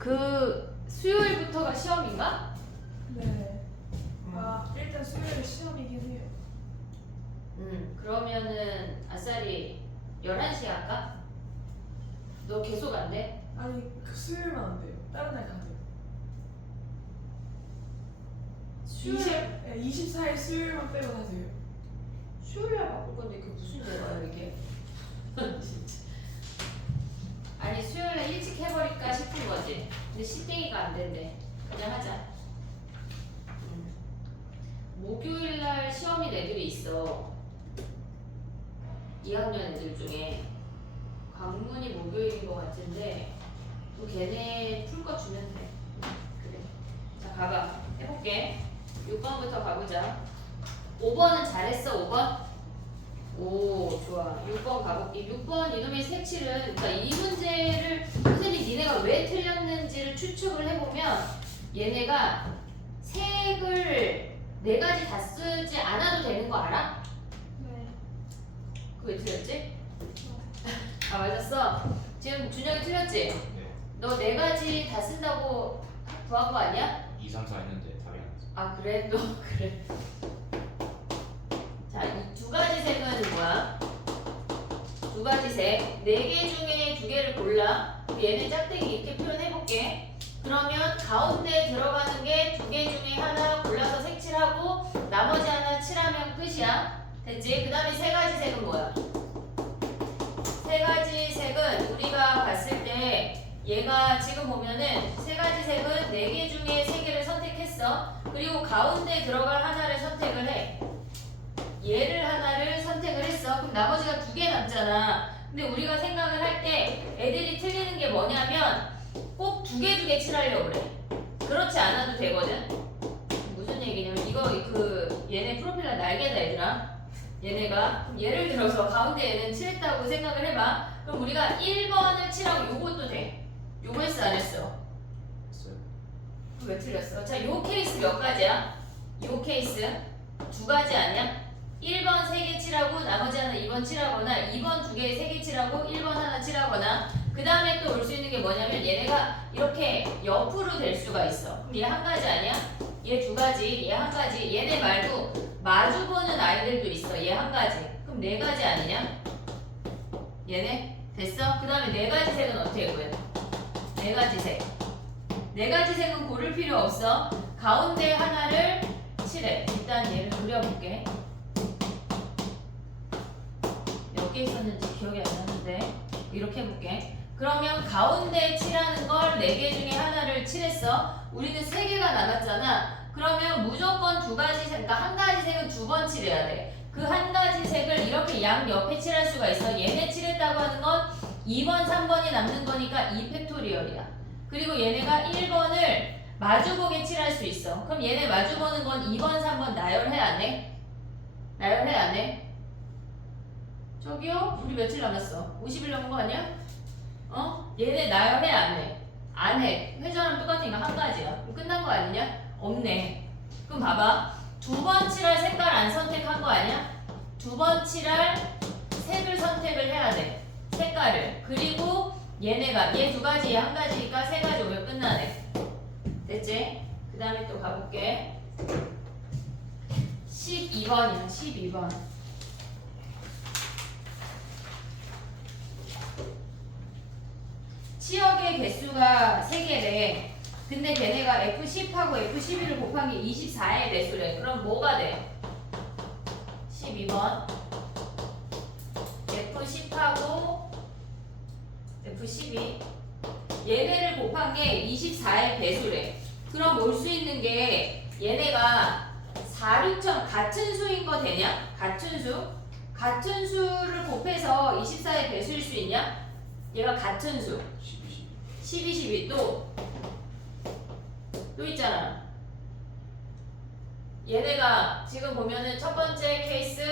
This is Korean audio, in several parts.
그 수요일부터가 시험인가? 네. 아, 일단 수요일에 시험이긴 해요. 그러면은 아싸리 11시에 할까? 너 계속 안 돼? 아니, 그 수요일만 안 돼요. 다른 날 다 돼요. 수요일? 24일 수요일만 빼고 다 돼요. 수요일날 바꿀 건데 그게 무슨 대화야 이게? 진짜. 아니 수요일날 일찍 해버릴까 싶은 거지. 근데 시땡이가 안 된대. 그냥 하자. 목요일날 시험인 애들이 있어. 2학년 애들 중에 관문이 목요일인 것 같은데 또 걔네 풀 거 주면 돼. 그래. 자 가봐. 해볼게. 6번부터 가보자. 5번은 잘했어. 5번? 오 좋아. 6번 가볼게. 6번 이놈의 색칠은 그러니까 이 문제를 선생님 니네가 왜 틀렸는지를 추측을 해보면 얘네가 색을 4가지 다 쓰지 않아도 되는 거 알아? 네. 그거 왜 틀렸지? 아 맞았어. 지금 준영이 틀렸지? 네. 너 4가지 다 쓴다고 구한 거 아니야? 2, 3, 4 했는데 답이 안 나왔어. 아 그래? 너 그래. 자, 이 2가지 색은 뭐야? 2가지 색. 4개 중에 2개를 골라. 얘네 짝대기 이렇게 표현해볼게. 그러면 가운데 들어가는 게 2개 중에 하나 골라서 색칠하고 나머지 하나 칠하면 끝이야. 됐지? 그 다음에 3가지 색은 뭐야? 3가지 색은 우리가 봤을 때 얘가 지금 보면은 3가지 색은 4개 중에 3개를 선택했어. 그리고 가운데 들어갈 하나를 선택을 해. 얘를 하나를 선택을 했어. 그럼 나머지가 2개 남잖아. 근데 우리가 생각을 할 때 애들이 틀리는 게 뭐냐면 꼭 2개 칠하려고 그래. 그렇지 않아도 되거든. 무슨 얘기냐면 이거 그 얘네 프로필러 날개다 얘들아. 얘네가 그럼 예를 들어서 가운데 얘는 칠했다고 생각을 해봐. 그럼 우리가 1번을 칠하고 요것도 돼. 요거 했어 안 했어? 했어요. 왜 틀렸어? 자, 요 케이스 몇 가지야? 요 케이스 2가지 아니야? 1번 3개 칠하고 나머지 하나 2번 칠하거나 2번 2개 3개 칠하고 1번 하나 칠하거나 그 다음에 또 올 수 있는 게 뭐냐면 얘네가 이렇게 옆으로 될 수가 있어. 그럼 얘 1가지 아니야? 얘 2가지, 얘 1가지. 얘네 말고 마주보는 아이들도 있어. 얘 1가지. 그럼 4가지 아니냐? 얘네? 됐어? 그 다음에 4가지 색은 어떻게 구해? 4가지 색. 4가지 색은 고를 필요 없어. 가운데 하나를 칠해. 일단 얘를 그려볼게. 몇 개 있었는지 기억이 안 나는데 이렇게 해볼게. 그러면 가운데 칠하는 걸 4개 중에 하나를 칠했어. 우리는 3개가 남았잖아. 그러면 무조건 2가지 색, 그러니까 1가지 색은 2번 칠해야 돼. 그 1가지 색을 이렇게 양 옆에 칠할 수가 있어. 얘네 칠했다고 하는 건 2번, 3번이 남는 거니까 2팩토리얼이야. 그리고 얘네가 1번을 마주보게 칠할 수 있어. 그럼 얘네 마주보는 건 2번, 3번 나열해 안 해? 나열해 안 해? 저기요? 우리 며칠 남았어? 50일 남은 거 아니야? 어? 얘네 나열해 안 해? 안 해. 회전하면 똑같으니까 1가지야. 그럼 끝난 거 아니냐? 없네. 그럼 봐봐. 2번 칠할 색깔 안 선택한 거 아니야? 2번 칠할 색을 선택을 해야 돼. 색깔을. 그리고 얘네가 얘 2가지 얘 1가지니까 3가지 오면 끝나네. 됐지? 그 다음에 또 가볼게. 12번이야. 12번. 치역의 개수가 3개래. 근데 걔네가 F10하고 F11을 곱한 게 24의 배수래. 그럼 뭐가 돼? 12번 F10하고 F12 얘네를 곱한 게 24의 배수래. 그럼 올 수 있는 게 얘네가 4, 6점 같은 수인 거 되냐? 같은 수? 같은 수를 곱해서 24의 배수일 수 있냐? 얘가 같은 수 12, 12 또 있잖아. 얘네가 지금 보면은 첫 번째 케이스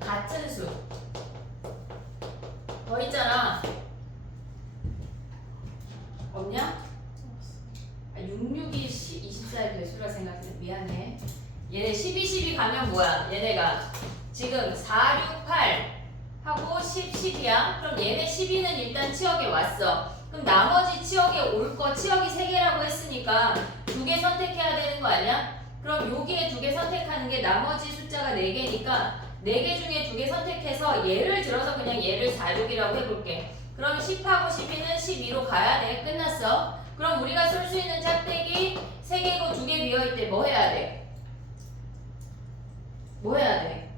같은 수 더 있잖아. 없냐? 66이 24의 배수라 생각해. 미안해. 얘네 12, 12 가면 뭐야? 얘네가 지금 4, 6, 8 하고 10, 10이야. 그럼 얘네 12는 일단 치역에 왔어. 그럼 나머지 치역에 올 거 치역이 3개라고 했으니까 2개 선택해야 되는 거 아니야? 그럼 여기에 2개 선택하는 게 나머지 숫자가 4개니까 4개 중에 2개 선택해서 예를 들어서 그냥 얘를 4, 6이라고 해볼게. 그럼 10하고 12는 12로 가야 돼. 끝났어. 그럼 우리가 쓸 수 있는 짝대기 3개고 2개 비어있대. 뭐 해야 돼? 뭐 해야 돼?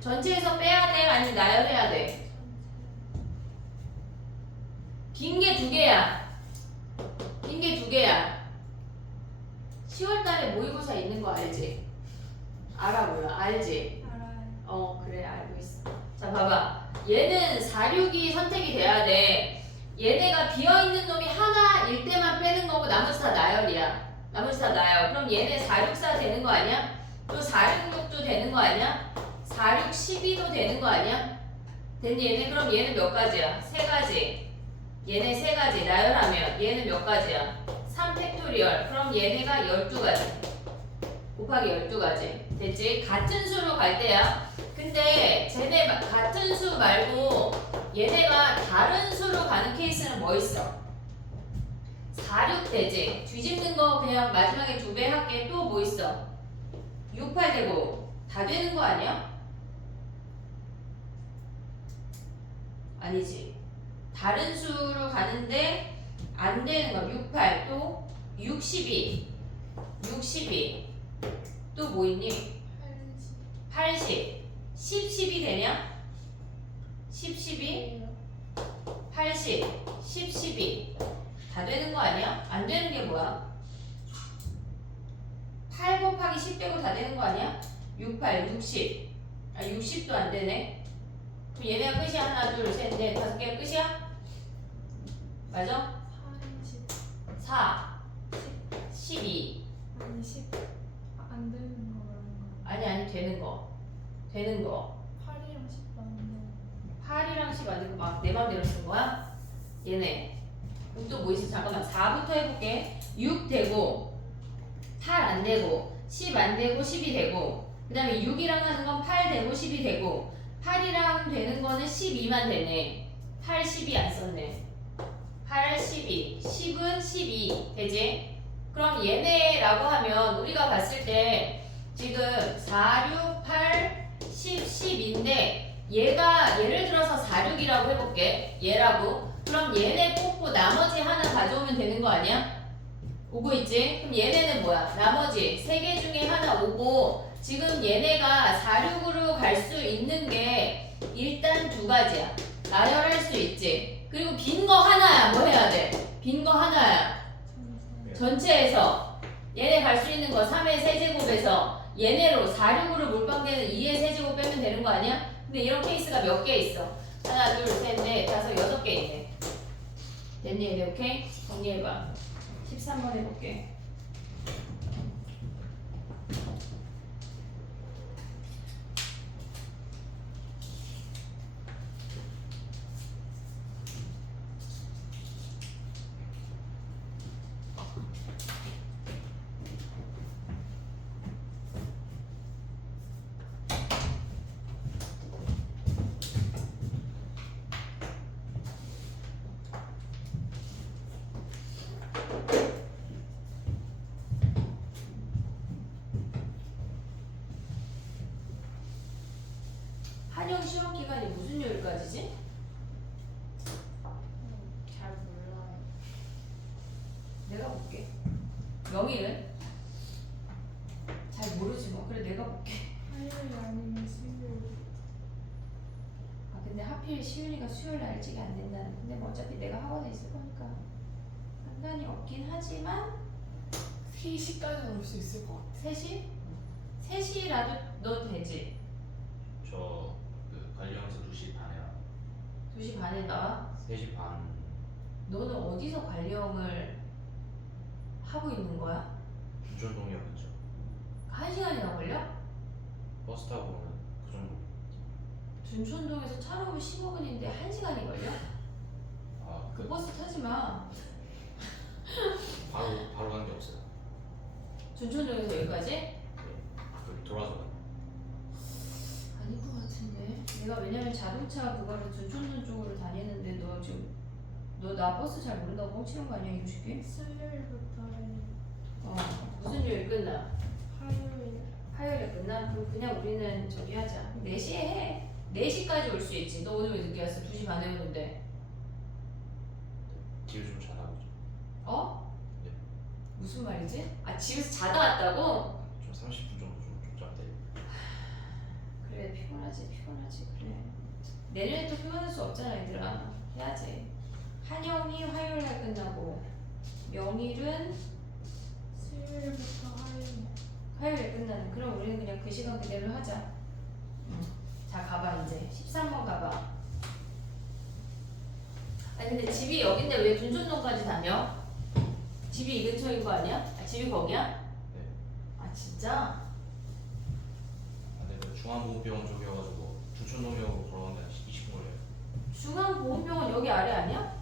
전체에서 빼야 돼? 아니면 나열해야 돼? 빈 게 2개야. 빈 게 2개야. 10월달에 모의고사 있는 거 알지? 알아 몰라? 알지? 알아요. 그래 알고 있어. 자 봐봐. 얘는 4, 6이 선택이 돼야 돼. 얘네가 비어있는 놈이 하나일 때만 빼는 거고 나머지 다 나열이야. 나머지 다 나열. 그럼 얘네 4, 6, 4 되는 거 아니야? 또 4, 6, 6도 되는 거 아니야? 4, 6, 12도 되는 거 아니야? 됐니 얘네? 그럼 얘는 몇 가지야? 3가지. 얘네 3가지 나열하면 얘는 몇 가지야? 3팩토리얼. 그럼 얘네가 12가지. 곱하기 12가지. 됐지? 같은 수로 갈 때야. 근데 쟤네 같은 수 말고 얘네가 다른 수로 가는 케이스는 뭐 있어? 4, 6 되지? 뒤집는 거 그냥 마지막에 2배 할게. 또 뭐 있어? 6, 8 되고 다 되는 거 아니야? 아니지. 다른 수로 가는데 안 되는 거. 6, 8 또 6, 12 6, 12 또 뭐 있니? 80 10, 10이 되냐? 10, 12 80 10, 12 다 되는 거 아니야? 안 되는 게 뭐야? 8 곱하기 10 빼고 다 되는 거 아니야? 6, 8, 60 아 60도 안 되네. 그럼 얘네가 끝이야? 하나, 둘, 셋, 넷, 5개가 끝이야? 맞아? 4, 12 아니 10. 안 되는 거 말하는 거. 아니 되는 거 되는 거 8이랑 10도 안 돼. 8이랑 10 안 되고 막 내 맘대로 쓴 거야? 얘네. 그럼 또 뭐 있어? 잠깐만 4부터 해볼게. 6 되고 8 안 되고 10 안 되고 10이 되고 그 다음에 6이랑 하는 건 8 되고 10이 되고 8이랑 되는 거는 12만 되네. 8, 12 안 썼네. 8, 12 10은 12 되지? 그럼 얘네라고 하면 우리가 봤을 때 지금 4, 6, 8, 10, 10인데 얘가 예를 들어서 4, 6이라고 해볼게. 얘라고. 그럼 얘네 뽑고 나머지 하나 가져오면 되는 거 아니야? 오고 있지? 그럼 얘네는 뭐야? 나머지 3개 중에 하나 오고 지금 얘네가 4, 6으로 갈 수 있는 게 일단 2가지야. 나열할 수 있지. 그리고 빈 거 하나야. 뭐 해야 돼? 빈 거 하나야. 전체에서 얘네 갈 수 있는 거 3의 세제곱에서 얘네로 4, 6으로 몰빵되는 2의 세제곱 빼면 되는 거 아니야? 근데 이런 케이스가 몇 개 있어? 하나, 둘, 셋, 넷, 다섯, 6개 있네. 됐니? 얘네 오케이? 정리해봐. 13번 해볼게. 한영 시험 기간이 무슨 요일까지지? 잘 몰라요. 내가 볼게. 명일은? 잘 모르지 뭐. 그래 내가 볼게. 화요일 아니면 수요일. 아 근데 하필 시윤이가 수요일 날 일찍이 안 된다는. 근데 뭐 어차피 내가 학원에 있을 거니까 상관이 없긴 하지만 3시까지는 올 수 있을 것 같아. 3시? 3시라도 너 되지? 저그 관리하면서 2시 반에 나. 2시 반에 나와? 3시 반. 너는 어디서 관리형을 하고 있는 거야? 준촌동역 근처. 1시간이나 걸려? 버스 타고 오면 그 정도. 준촌동에서 차로 오면 15분인데 1시간이 걸려? 아, 그 버스 타지 마. 바로 간 게 없어요. 준촌동에서 여기까지? 네. 그 돌아서 가요. 아닐 것 같은데. 내가 왜냐면 자동차 그거를 준촌동 쪽으로 다니는데 너 지금 너 나 버스 잘 모른다고 뻥치는 거 아니야 이유식이? 수요일부터 무슨 요일 끝나? 화요일. 화요일에 끝나? 그럼 그냥 우리는 저기 하자. 4시에 해. 4시까지 올 수 있지. 너 오늘 왜 늦게 왔어? 2시 반에 오는데. 뒤를 좀 자다 오죠. 어? 네. 무슨 말이지? 아 집에서 자다 왔다고? 좀 30분 정도 좀 짧대. 그래 피곤하지 그래. 내년에 또 피곤할 수 없잖아 얘들아. 해야지. 한영이 화요일날 끝나고 명일은 수요일부터 화요일. 화요일에 끝나는. 그럼 우리는 그냥 그 시간 그대로 하자. 자 가봐 이제 13번 가봐. 아니 근데 집이 여긴데 왜 둔촌동까지 다녀? 집이 이 근처인 거 아니야? 아, 집이 거기야? 네. 아 진짜? 아, 근데 그 중앙보건병원 쪽이어가지고 둔촌동역으로 걸어가는 게 20분 걸려요. 중앙보건병원 여기 아래 아니야?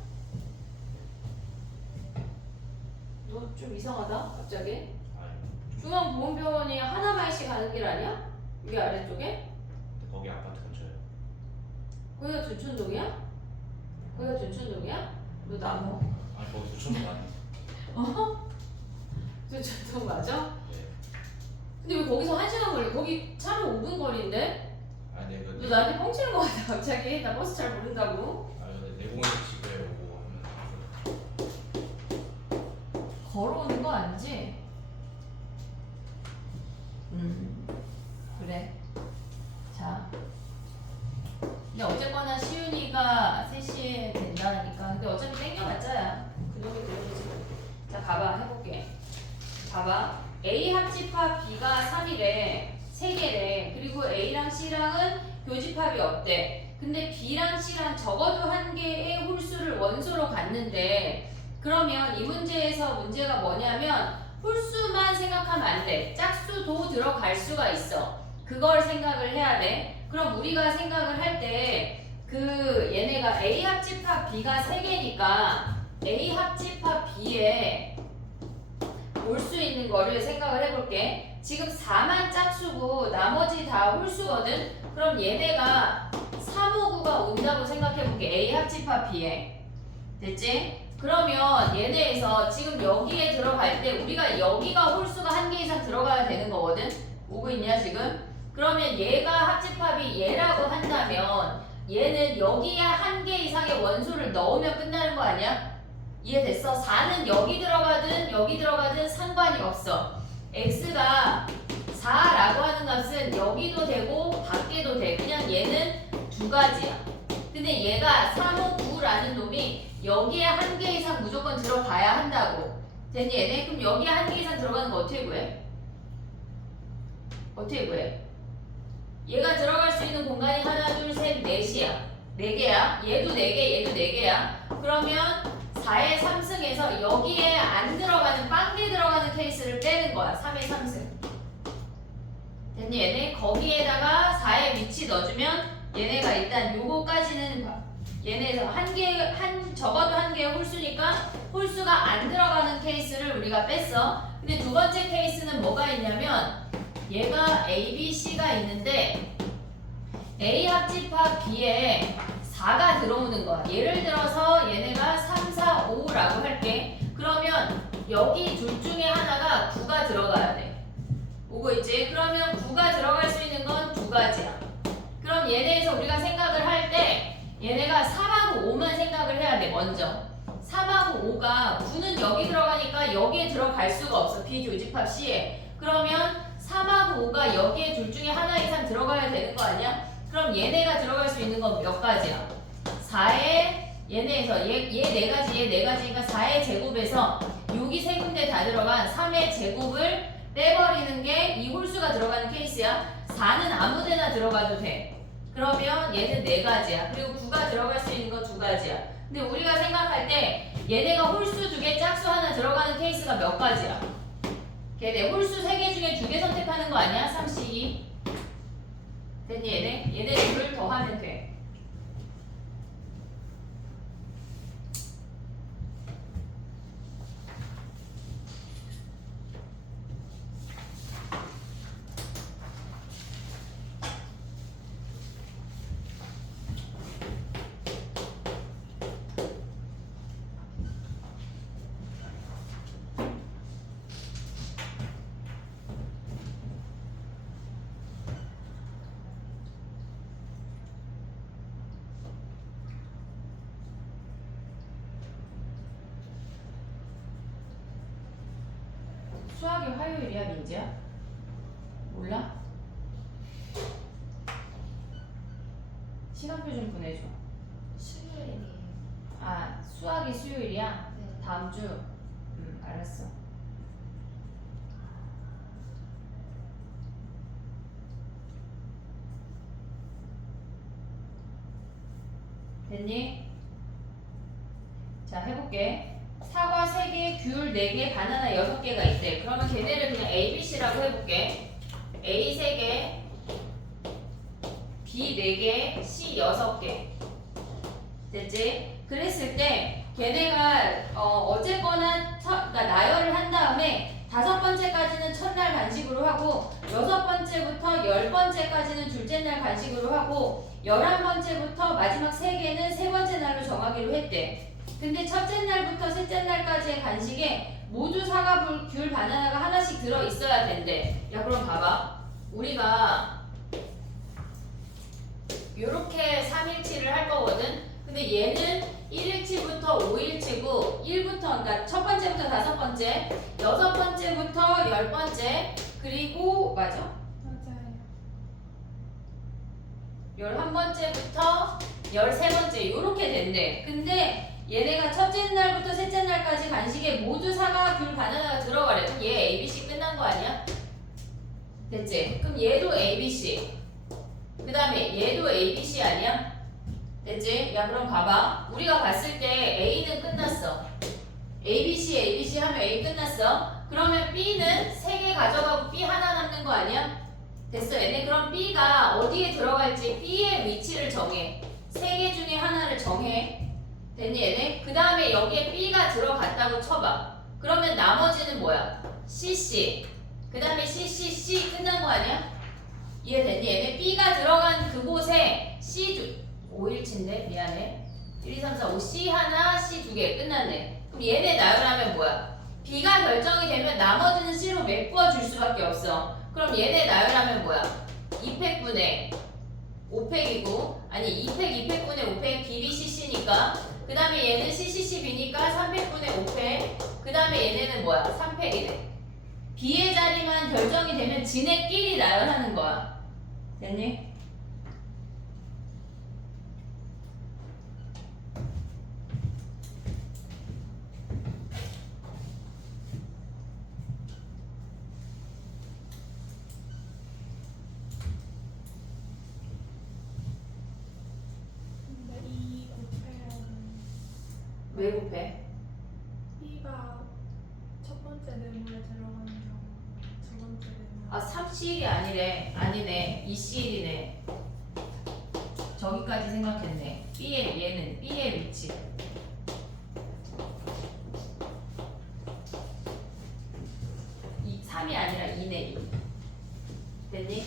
너 좀 이상하다 갑자기. 아니. 중앙보건병원이 하나마을씩 가는 길 아니야? 여기 아래쪽에? 근데 거기 아파트 근처예요. 거기가 둔촌동이야? 거기가 둔촌동이야? 너 나무 아니 거기 둔촌동 아니에요. 어? 둔촌동 맞아? 네. 근데 왜 거기서 1시간 걸려? 거기 차로 5분 거리인데? 아니 근데 너 나한테 뻥치는 거 같아 갑자기. 나 버스 잘 모른다고. 아니 근데 내공에서 집에 오고 하면 걸어오는 거 아니지? 그래. 자. 근데 어쨌거나 시윤이가 3시에 된다니까. 근데 어차피 땡겨봤자야. 그 정도 되는 지금. 자, 가봐. 해볼게. 봐봐. A 합집합 B가 3이래. 3개래. 그리고 A랑 C랑은 교집합이 없대. 근데 B랑 C랑 적어도 1개의 홀수를 원소로 갖는데, 그러면 이 문제에서 문제가 뭐냐면 홀수만 생각하면 안 돼. 짝수도 들어갈 수가 있어. 그걸 생각을 해야 돼. 그럼 우리가 생각을 할 때 그 얘네가 A 합집합 B가 3개니까 A 합집합 B에 올 수 있는 거를 생각을 해볼게. 지금 4만 짝수고 나머지 다 홀수거든. 그럼 얘네가 359가 온다고 생각해볼게. A 합집합 B에. 됐지? 그러면 얘네에서 지금 여기에 들어갈 때 우리가 여기가 홀수가 1개 이상 들어가야 되는 거거든? 오고 있냐 지금? 그러면 얘가 합집합이 얘라고 한다면 얘는 여기에 1개 이상의 원소를 넣으면 끝나는 거 아니야? 이해됐어? 4는 여기 들어가든 상관이 없어. x가 4라고 하는 값은 여기도 되고 밖에도 돼. 그냥 얘는 두 가지야. 근데 얘가 359라는 놈이 여기에 1개 이상 무조건 들어가야 한다고. 됐니 얘네? 그럼 여기에 1개 이상 들어가는 거 어떻게 구해? 어떻게 구해? 얘가 들어갈 수 있는 공간이 하나, 둘, 셋, 넷이야. 4개야. 얘도 4개, 얘도 4개야. 그러면 4의 3승에서 여기에 안 들어가는, 빵개 들어가는 케이스를 빼는 거야. 3의 3승. 됐니 얘네? 거기에다가 4의 위치 넣어주면 얘네가 일단 요거까지는 얘네에서 적어도 1개의 홀수니까 홀수가 안 들어가는 케이스를 우리가 뺐어. 근데 두 번째 케이스는 뭐가 있냐면 얘가 A, B, C가 있는데 A 합집합 B에 4가 들어오는 거야. 예를 들어서 얘네가 3, 4, 5라고 할게. 그러면 여기 둘 중에 하나가 9가 들어가야 돼. 오고 있지? 그러면 9가 들어갈 수 있는 건 두 가지야. 그럼 얘네에서 우리가 생각을 할 때 얘네가 3하고 5만 생각을 해야 돼. 먼저 3하고 5가 9는 여기 들어가니까 여기에 들어갈 수가 없어. B교집합 C에. 그러면 3하고 5가 여기에 둘 중에 하나 이상 들어가야 되는 거 아니야? 그럼 얘네가 들어갈 수 있는 건 몇 가지야? 4의 얘네에서 얘 4가지 얘 4가지니까 4의 제곱에서 여기 세 군데 다 들어간 3의 제곱을 빼버리는 게 이 홀수가 들어가는 케이스야. 4는 아무데나 들어가도 돼. 그러면 얘는 4가지야. 그리고 9가 들어갈 수 있는 건 2가지야. 근데 우리가 생각할 때 얘네가 홀수 2개, 짝수 하나 들어가는 케이스가 몇 가지야? 걔네 홀수 3개 중에 2개 선택하는 거 아니야? 3씩. 됐니 얘네? 얘네 둘을 더하면 돼. 수학이 화요일이야, 민지야? 몰라? 시간표 좀 보내줘. 수요일이에요. 아, 수학이 수요일이야? 네. 다음 주? 알았어. 됐니? 자, 해볼게. 사과 3개, 귤 4개, 바나나 6개가 있대. 그러면 걔네를 그냥 A, B, C라고 해볼게. A 3개, B 4개, C 6개. 됐지? 그랬을 때 걔네가 어쨌거나 그러니까 나열을 한 다음에 5번째까지는 첫날 간식으로 하고 6번째부터 10번째까지는 둘째 날 간식으로 하고 11번째부터 마지막 3개는 세 번째 날로 정하기로 했대. 근데 첫째 날부터 셋째 날까지의 간식에 모두 사과, 귤, 바나나가 하나씩 들어있어야 된대. 야, 그럼 봐봐. 우리가 요렇게 3일치를 할 거거든. 근데 얘는 1일치부터 5일치고 1부터 그러니까 첫 번째부터 5번째, 6번째부터 10번째, 그리고 맞아? 맞아요. 11번째부터 13번째 요렇게 된대. 근데 얘네가 첫째 날부터 셋째 날까지 간식에 모두 사과, 귤, 바나나가 들어가래. 그럼 얘 ABC 끝난 거 아니야? 됐지? 그럼 얘도 ABC. 그 다음에 얘도 ABC 아니야? 됐지? 야, 그럼 봐봐. 우리가 봤을 때 A는 끝났어. ABC, ABC 하면 A 끝났어. 그러면 B는 3개 가져가고 B 하나 남는 거 아니야? 됐어. 얘네 그럼 B가 어디에 들어갈지 B의 위치를 정해. 3개 중에 하나를 정해. 됐니 얘네? 그 다음에 여기에 B가 들어갔다고 쳐봐. 그러면 나머지는 뭐야? CC. 그 다음에 CCC 끝난 거 아니야? 이해됐니? 얘네 B가 들어간 그곳에 C 5일치인데 미안해. 1, 2, 3, 4, 5 C 하나 C 2개 끝났네. 그럼 얘네 나열하면 뭐야? B가 결정이 되면 나머지는 C로 메꿔 줄 수밖에 없어. 그럼 얘네 나열하면 뭐야? 2팩분의 5팩이고 아니 2팩 2팩분의 5팩 BBCC니까 그 다음에 얘는 CCCB니까 3팩분의 5팩 그 다음에 얘네는 뭐야? 3팩이래. B의 자리만 결정이 되면 지네끼리 나열하는 거야. 됐니? 근데 이 곱해는 왜 곱해? B가 첫 번째 네모에 들어가는 경우 두 번째 네모. 아 3C일이 아니래. 아니네. 2C일이네. 저기까지 생각했네. B의 얘는 B의 위치. 이 3이 아니라 2네 2. 됐니?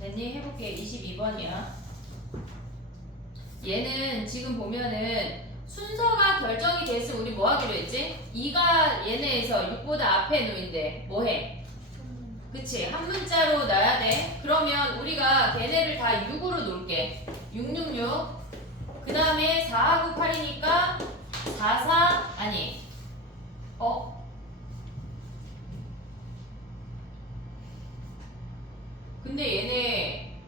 됐니? 해볼게. 22번이야. 얘는 지금 보면은 순서가 결정이 됐으면 우리 뭐 하기로 했지? 2가 얘네에서 6보다 앞에 놓인대. 뭐 해? 그치? 한 문자로 놔야 돼. 그러면 우리가 걔네를 다 6으로 놓을게. 666. 그 다음에 4하고 8이니까 44, 아니. 근데 얘네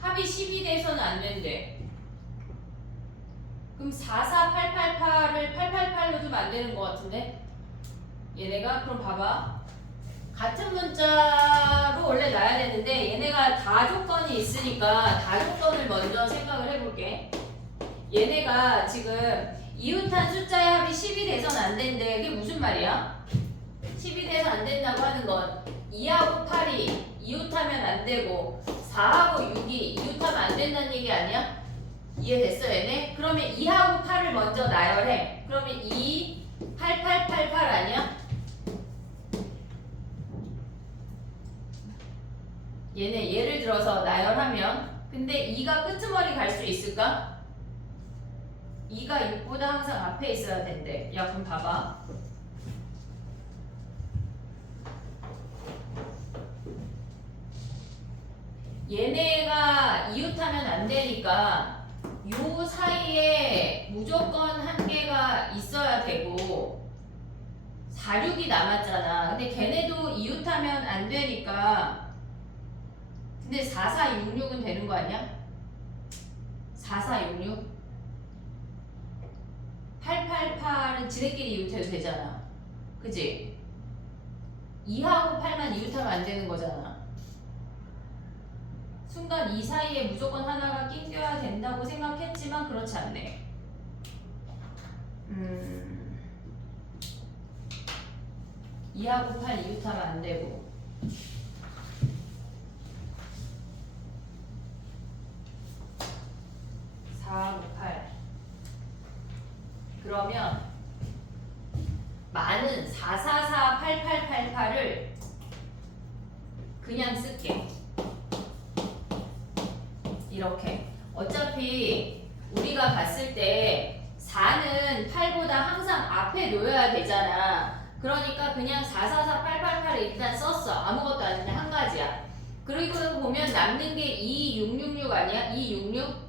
합이 10이 돼서는 안 된대. 그럼 44888을 888로 좀 안 되는 것 같은데? 얘네가 그럼 봐봐. 같은 문자로 원래 놔야 되는데 얘네가 다 조건이 있으니까 다 조건을 먼저 생각을 해볼게. 얘네가 지금 이웃한 숫자의 합이 10이 돼서는 안 된대. 그게 무슨 말이야? 10이 돼서 안 된다고 하는 건 2하고 8이 이웃하면 안 되고 4하고 6이 이웃하면 안 된다는 얘기 아니야? 이해됐어 얘네? 그러면 2하고 8을 먼저 나열해. 그러면 2, 8 8888 아니야? 얘를 들어서 나열하면 근데 2가 끄트머리 갈 수 있을까? 2가 6보다 항상 앞에 있어야 된대. 야 그럼 봐봐. 얘네가 이웃하면 안 되니까 요 사이에 무조건 한 개가 있어야 되고 46이 남았잖아. 근데 걔네도 이웃하면 안 되니까 근데 4466은 되는 거 아니야? 4466? 888은 지네끼리 이웃해도 되잖아. 그치? 2하고 8만 이웃하면 안 되는 거잖아. 순간 이 사이에 무조건 하나가 낑겨야 된다고 생각했지만 그렇지 않네. 2하고 8 이웃하면 안 되고 4하고 8 그러면 많은 4448888을 그냥 쓸게. 이렇게 어차피 우리가 봤을 때 4는 8보다 항상 앞에 놓여야 되잖아. 그러니까 그냥 444888을 일단 썼어. 아무것도 아니냐 한 가지야. 그리고 보면 남는 게 2666 아니야? 266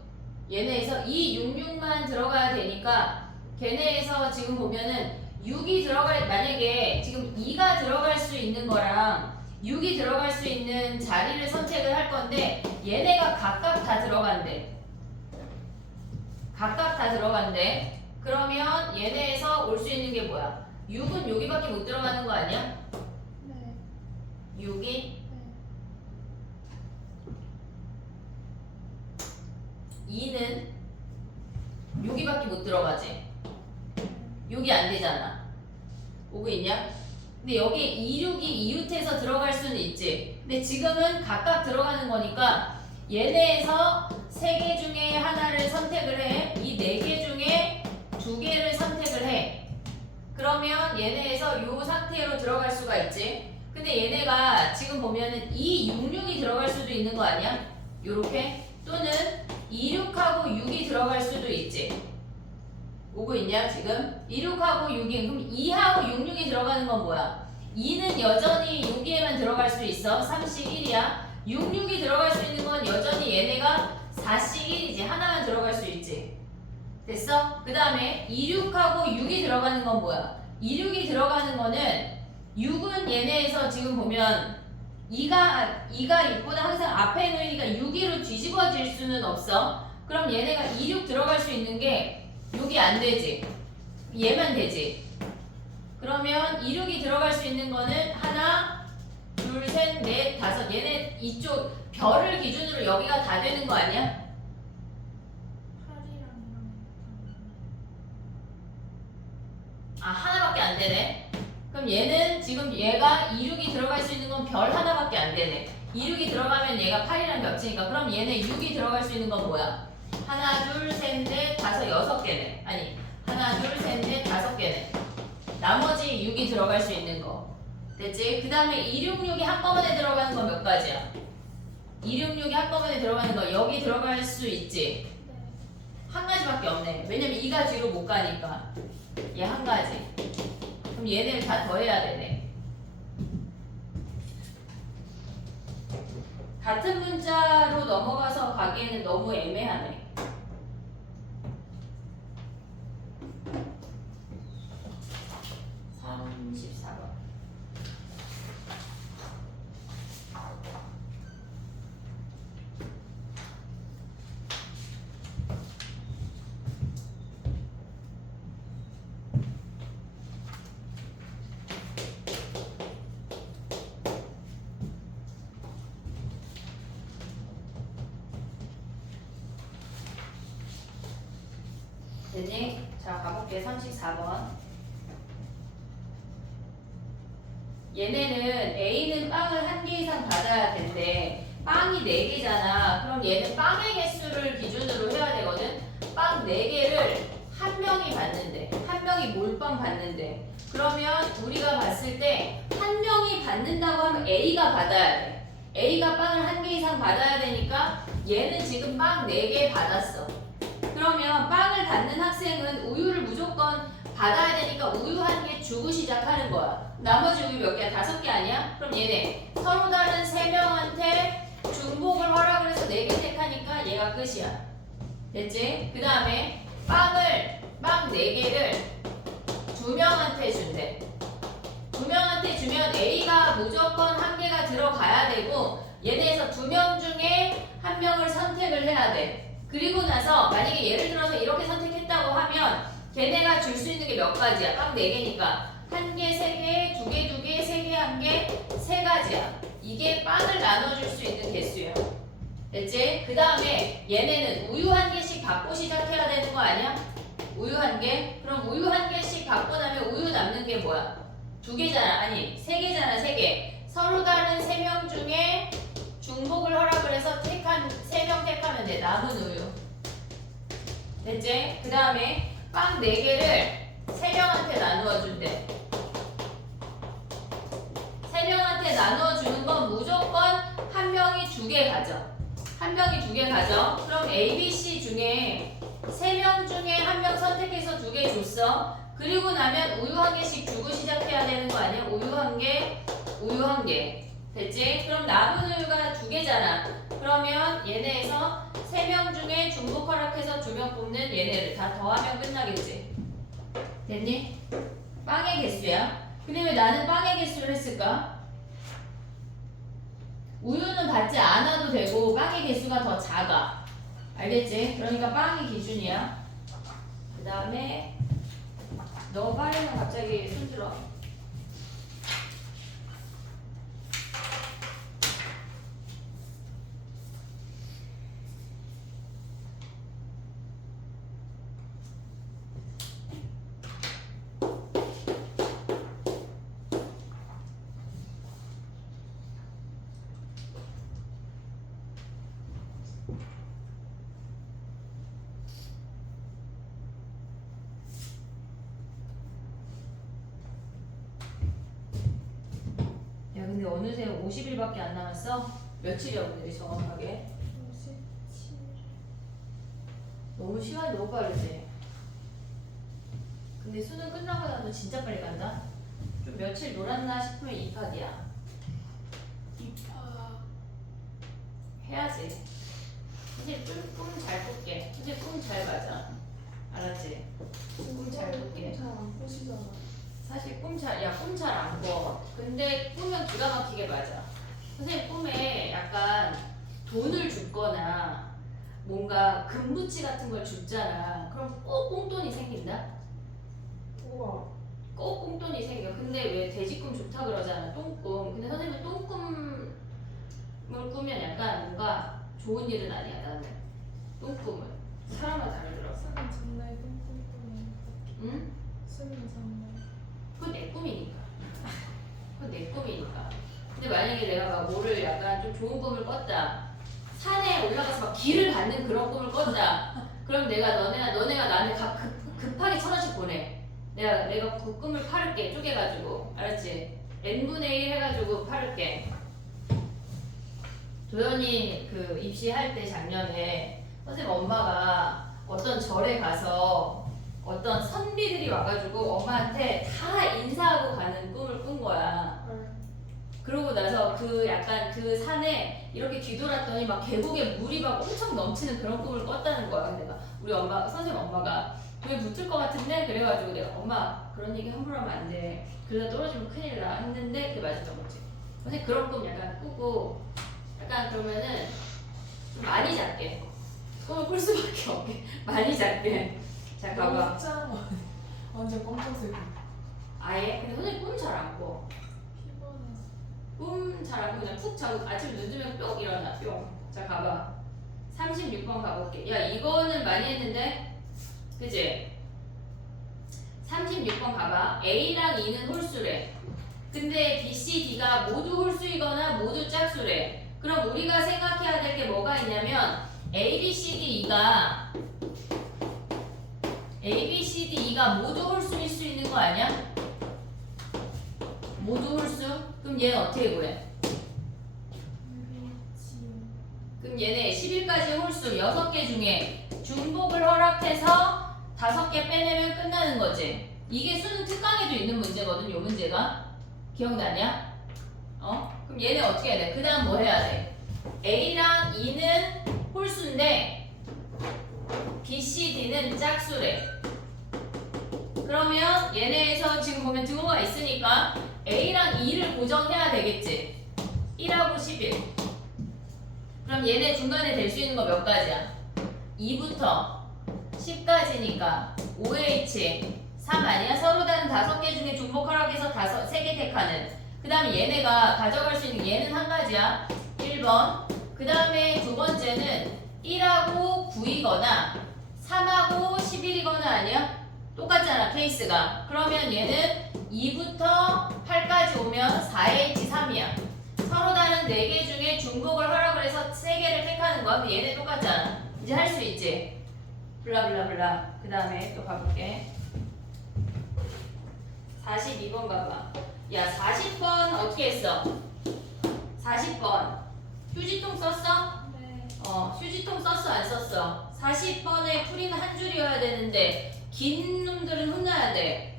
얘네에서 266만 들어가야 되니까 걔네에서 지금 보면은 6이 들어갈 만약에 지금 2가 들어갈 수 있는 거랑 6이 들어갈 수 있는 자리를 선택을 할 건데 얘네가 각각 다 들어간대. 각각 다 들어간대. 그러면 얘네에서 올 수 있는 게 뭐야? 6은 여기밖에 못 들어가는 거 아니야? 네. 6이 네. 2는 여기밖에 못 들어가지. 여기 안 되잖아. 오고 있냐? 근데 여기 26이 이웃해서 들어갈 수는 있지. 근데 지금은 각각 들어가는 거니까 얘네에서 3개 중에 하나를 선택을 해. 이 4개 중에 2개를 선택을 해. 그러면 얘네에서 이 상태로 들어갈 수가 있지. 근데 얘네가 지금 보면은 266이 들어갈 수도 있는 거 아니야? 요렇게. 또는 26하고 6이 들어갈 수도 있지. 오고 있냐 지금? 26하고 6이 그럼 2하고 66이 들어가는 건 뭐야? 2는 여전히 여기에만 들어갈 수 있어. 3씩 1이야. 66이 들어갈 수 있는 건 여전히 얘네가 4씩 1이지. 하나만 들어갈 수 있지. 됐어? 그 다음에 26하고 6이 들어가는 건 뭐야? 26이 들어가는 거는 6은 얘네에서 지금 보면 2가 6보다 항상 앞에 놓이니까 6위로 뒤집어질 수는 없어. 그럼 얘네가 26 들어갈 수 있는 게 여기 안 되지. 얘만 되지. 그러면 26이 들어갈 수 있는 거는 하나, 둘, 셋, 넷, 다섯. 얘네 이쪽 별을 기준으로 여기가 다 되는 거 아니야? 8이랑 이런 아 하나밖에 안 되네. 그럼 얘는 지금 얘가 26이 들어갈 수 있는 건 별 하나밖에 안 되네. 26이 들어가면 얘가 8이랑 겹치니까 그럼 얘네 6이 들어갈 수 있는 건 뭐야? 하나, 둘, 셋, 넷, 다섯, 6개네. 아니 하나, 둘, 셋, 넷, 5개네. 나머지 6이 들어갈 수 있는 거. 됐지? 그 다음에 266이 한꺼번에 들어가는 건 몇 가지야? 266이 한꺼번에 들어가는 거 여기 들어갈 수 있지? 네. 한 가지밖에 없네. 왜냐면 2가 뒤로 못 가니까. 얘 한 가지. 그럼 얘네를 다 더해야 되네. 같은 문자로 넘어가서 가기에는 너무 애매하네. 됐니? 자 가볼게. 34번. 얘네는 A는 빵을 1개 이상 받아야 된대. 빵이 4개잖아. 그럼 얘는 빵의 개수를 기준으로 해야 되거든. 빵 4개를 한 명이 받는데 한 명이 명이 몰빵 받는데 그러면 우리가 봤을 때 한 명이 받는다고 하면 A가 받아야 돼. A가 빵을 한 개 이상 받아야 되니까 얘는 지금 빵 4개 받았어. 그러면 빵을 받는 학생은 우유를 무조건 받아야 되니까 우유 한 개 주고 시작하는 거야. 나머지 우유 몇 개야? 5개 아니야? 그럼 얘네 서로 다른 3명한테 중복을 허락을 해서 4개 택하니까 얘가 끝이야. 됐지? 그 다음에 빵 4개를 2명한테 준대. 2명한테 주면 A가 무조건 1개가 들어가야 되고 얘네에서 2명 중에 1명을 선택을 해야 돼. 그리고 나서 만약에 예를 들어서 이렇게 선택했다고 하면 걔네가 줄 수 있는 게 몇 가지야? 빵 4개니까 1개, 3개, 2개, 2개, 3개, 1개, 3가지야. 이게 빵을 나눠줄 수 있는 개수야. 됐지? 그 다음에 얘네는 우유 1개씩 받고 시작해야 되는 거 아니야? 우유 1개? 그럼 우유 1개씩 받고 나면 우유 남는 게 뭐야? 2개잖아. 아니 3개잖아. 3개. 서로 다른 3명 중에 중복을 허락을 해서 3명 택하면 돼. 남은 우유. 됐지? 그 다음에 빵 4개를 3명한테 나누어 준대. 3명한테 나누어 주는 건 무조건 1명이 2개 가져. 1명이 2개 가져. 그럼 A, B, C 중에 3명 중에 1명 선택해서 2개 줬어. 그리고 나면 우유 1개씩 주고 시작해야 되는 거 아니야? 우유 1개, 우유 1개. 됐지? 그럼 남은 우유가 2개잖아. 그러면 얘네에서 3명 중에 중복 허락해서 2명 뽑는 얘네를 다 더하면 끝나겠지? 됐니? 빵의 개수야. 근데 왜 나는 빵의 개수를 했을까? 우유는 받지 않아도 되고 빵의 개수가 더 작아. 알겠지? 그러니까 빵이 기준이야. 그 다음에 너 빠르면 갑자기 손들어. 야 근데 어느새 50일밖에 안 남았어? 며칠이야 오늘이 정확하게? 57. 너무 시간이 너무 빠르지? 근데 수능 끝나고 나도 진짜 빨리 간다? 좀 며칠 놀았나 싶으면 입학이야. 입학. 해야지. 이제 꿈 잘 꿀게. 이제 꿈 잘 가자. 알았지? 꿈 잘 꿀게. 잘안 보시잖아. 사실 꿈 잘 안 꿔. 근데 꾸면 기가 막히게 맞아. 선생님 꿈에 약간 돈을 줬거나 뭔가 금붙이 같은 걸 줬잖아. 그럼 꼭 꽁돈이 생긴다? 우와. 꼭 꽁돈이 생겨. 근데 왜 돼지꿈 좋다 그러잖아. 똥꿈. 근데 선생님은 똥꿈을 꾸면 약간 뭔가 좋은 일은 아니야. 나는 똥꿈을. 사람마다 다르더라고. 수능 전날 똥똥똥. 응? 수능 전날. 그건 내 꿈이니까. 그건 내 꿈이니까. 근데 만약에 내가 막 뭐를 약간 좀 좋은 꿈을 꿨다. 산에 올라가서 막 길을 받는 그런 꿈을 꿨다. 그럼 내가 너네가 나한테 급하게 1,000원씩 보내. 내가 그 꿈을 팔을게. 쪼개가지고. 알았지? n분의 1 해가지고 팔을게. 도연이 그 입시할 때 작년에 선생님 엄마가 어떤 절에 가서 어떤 선비들이 와가지고 엄마한테 다 인사하고 가는 꿈을 꾼 거야. 그러고 나서 그 약간 그 산에 이렇게 뒤돌았더니 막 계곡에 물이 막 엄청 넘치는 그런 꿈을 꿨다는 거야. 근데 막 우리 선생님 엄마가 왜 붙을 것 같은데? 그래가지고 내가 엄마 그런 얘기 함부로 하면 안 돼. 그러다 떨어지면 큰일 나 했는데 그게 맞았던 거지. 선생님 그런 꿈 약간 꾸고 약간 그러면은 좀 많이 작게 꿈을 꿀 수밖에 없게 많이 작게. 자 봐봐. 진짜 완전 검정색. 아예? 근데 선생님 꿈 잘 안 꿔. 피곤해. 꿈 잘 안 꿔. 그냥 푹 자고 아침에 눈 뜨면 뿅 일어나 뿅. 자 가봐. 36번 가볼게. 야 이거는 많이 했는데 그치? 36번 가봐. A랑 E는 홀수래. 근데 B, C, D가 모두 홀수이거나 모두 짝수래. 그럼 우리가 생각해야 될 게 뭐가 있냐면 A, B, C, D, E가 모두 홀수일 수 거 아니야? 모두 홀수? 그럼 얘는 어떻게 구해? 그럼 얘네 10일까지 홀수 6개 중에 중복을 허락해서 5개 빼내면 끝나는 거지. 이게 수능 특강에도 있는 문제거든, 요 문제가. 기억나냐? 그럼 얘네 어떻게 해야 돼? 그 다음 뭐 해야 돼? A랑 E는 홀수인데 B, C, D는 짝수래. 그러면 얘네에서 지금 보면 등호가 있으니까 A랑 E를 고정해야 되겠지. 1하고 11. 그럼 얘네 중간에 될 수 있는 거 몇 가지야? 2부터 10까지니까 OH 3 아니야? 서로 다른 5개 중에 중복 허락해서 3개 택하는. 그 다음에 얘네가 가져갈 수 있는 얘는 한 가지야. 1번. 그 다음에 두 번째는 1하고 9이거나 3하고 11이거나 아니야? 똑같잖아, 케이스가. 그러면 얘는 2부터 8까지 오면 4H3이야. 서로 다른 4개 중에 중복을 허락을 해서 3개를 택하는 거야. 근데 얘네 똑같잖아. 이제 할 수 있지? 블라블라블라. 그 다음에 또 가볼게. 42번 가봐. 야, 40번 어떻게 했어? 40번. 휴지통 썼어? 네. 휴지통 썼어, 안 썼어? 40번의 풀이는 한 줄이어야 되는데 긴 놈들은 혼나야 돼.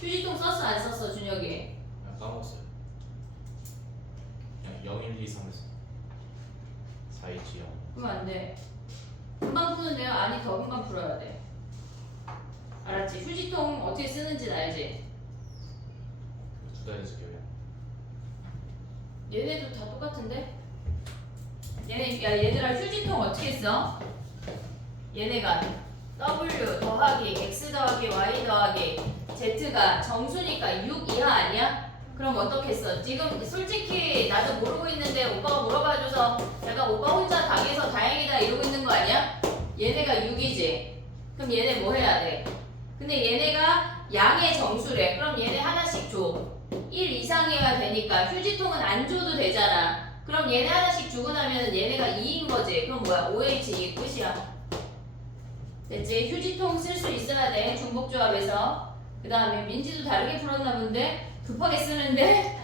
휴지통 썼어, 안 썼어, 준혁이? 그냥 까먹었어요. 그냥 0, 1, 2, 3에서 4, 2, 0. 그러면 안 돼. 금방 푸는데요? 아니, 더 금방 풀어야 돼. 알았지? 휴지통 어떻게 쓰는지는 알지? 두 달에서 기억이야. 얘네도 다 똑같은데? 얘들아, 휴지통 어떻게 써? 얘네가 W 더하기 X 더하기 Y 더하기 Z가 정수니까 6 이하 아니야? 그럼 어떻게 써? 지금 솔직히 나도 모르고 있는데 오빠가 물어봐줘서 내가 오빠 혼자 당해서 다행이다 이러고 있는 거 아니야? 얘네가 6이지? 그럼 얘네 뭐 해야 돼? 근데 얘네가 양의 정수래. 그럼 얘네 하나씩 줘. 1 이상이어야 되니까 휴지통은 안 줘도 되잖아. 그럼 얘네 하나씩 주고 나면 얘네가 2인 거지. 그럼 뭐야? OH2 끝이야. 됐지? 휴지통 쓸 수 있어야 돼. 중복조합에서. 그 다음에 민지도 다르게 풀었나 본데? 급하게 쓰는데?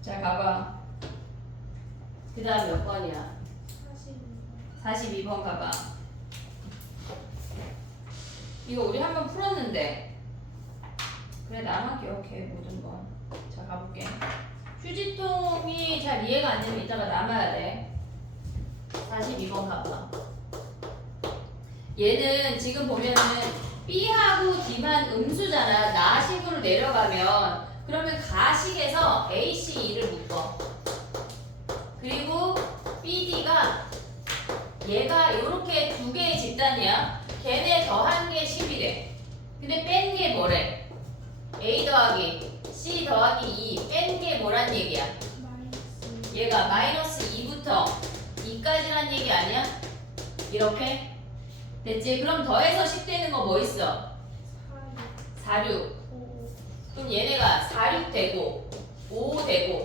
자, 가봐. 그 다음 몇 번이야? 42번 가봐. 이거 우리 한번 풀었는데. 그래, 나만 기억해, 모든 건. 자, 가볼게. 휴지통이 잘 이해가 안 되면 이따가 남아야 돼. 42번 가봐. 얘는 지금 보면은 B하고 D만 음수잖아. 나식으로 내려가면 그러면 가식에서 A, C, E를 묶어. 그리고 BD가 얘가 이렇게 두 개의 집단이야. 걔네 더한 게 10이래. 근데 뺀 게 뭐래? A 더하기 C 더하기 2 뺀 게 뭐란 얘기야? 마이너스. 얘가 마이너스 2부터 2까지란 얘기 아니야? 이렇게? 됐지? 그럼 더해서 10 되는 거 뭐 있어? 4, 6. 5, 그럼 얘네가 4, 6 되고 5 되고